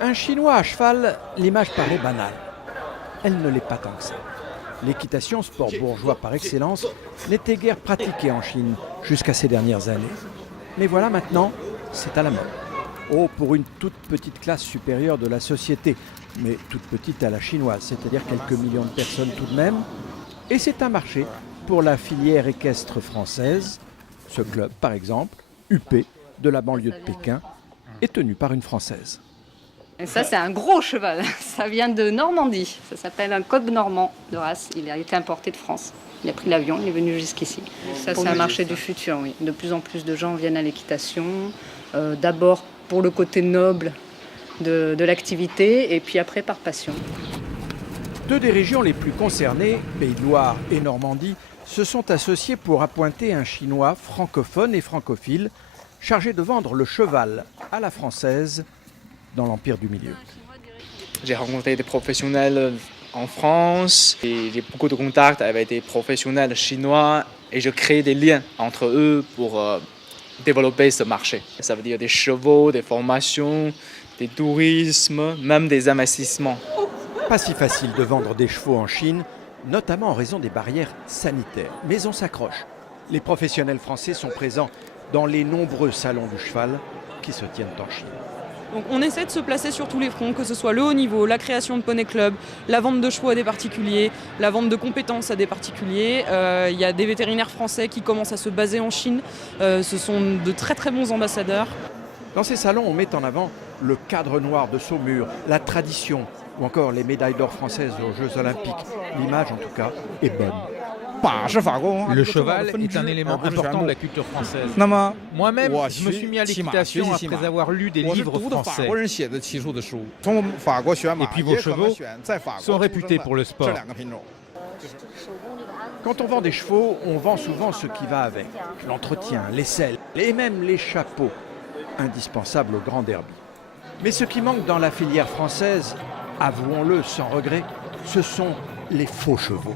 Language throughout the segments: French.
Un Chinois à cheval, l'image paraît banale. Elle ne l'est pas tant que ça. L'équitation, sport bourgeois par excellence, n'était guère pratiquée en Chine jusqu'à ces dernières années. Mais voilà maintenant, c'est à la mode. Oh, pour une toute petite classe supérieure de la société, mais toute petite à la chinoise, c'est-à-dire quelques millions de personnes tout de même. Et c'est un marché pour la filière équestre française. Ce club, par exemple, UP, de la banlieue de Pékin, est tenu par une Française. Et ça, c'est un gros cheval. Ça vient de Normandie. Ça s'appelle un coq normand de race. Il a été importé de France. Il a pris l'avion, il est venu jusqu'ici. Ça, c'est un marché du futur, oui. De plus en plus de gens viennent à l'équitation. D'abord pour le côté noble de l'activité et puis après par passion. Deux des régions les plus concernées, Pays de Loire et Normandie, se sont associés pour appointer un Chinois francophone et francophile chargé de vendre le cheval à la française dans l'Empire du Milieu. J'ai rencontré des professionnels en France et j'ai beaucoup de contacts avec des professionnels chinois et je crée des liens entre eux pour développer ce marché. Ça veut dire des chevaux, des formations, des tourismes, même des investissements. Pas si facile de vendre des chevaux en Chine, notamment en raison des barrières sanitaires. Mais on s'accroche. Les professionnels français sont présents dans les nombreux salons du cheval qui se tiennent en Chine. Donc on essaie de se placer sur tous les fronts, que ce soit le haut niveau, la création de poney club, la vente de chevaux à des particuliers, la vente de compétences à des particuliers. Il y a des vétérinaires français qui commencent à se baser en Chine. Ce sont de très très bons ambassadeurs. Dans ces salons, on met en avant le cadre noir de Saumur, la tradition ou encore les médailles d'or françaises aux Jeux Olympiques. L'image en tout cas est bonne. Le cheval est un élément important de la culture française. Moi-même, je me suis mis à l'équitation après avoir lu des livres français. Et puis vos chevaux sont réputés pour le sport. Quand on vend des chevaux, on vend souvent ce qui va avec. L'entretien, les selles et même les chapeaux, indispensables au grand derby. Mais ce qui manque dans la filière française, avouons-le sans regret, ce sont les faux chevaux.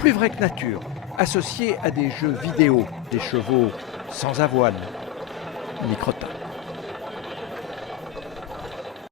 Plus vrai que nature, associés à des jeux vidéo, des chevaux sans avoine, ni crottin.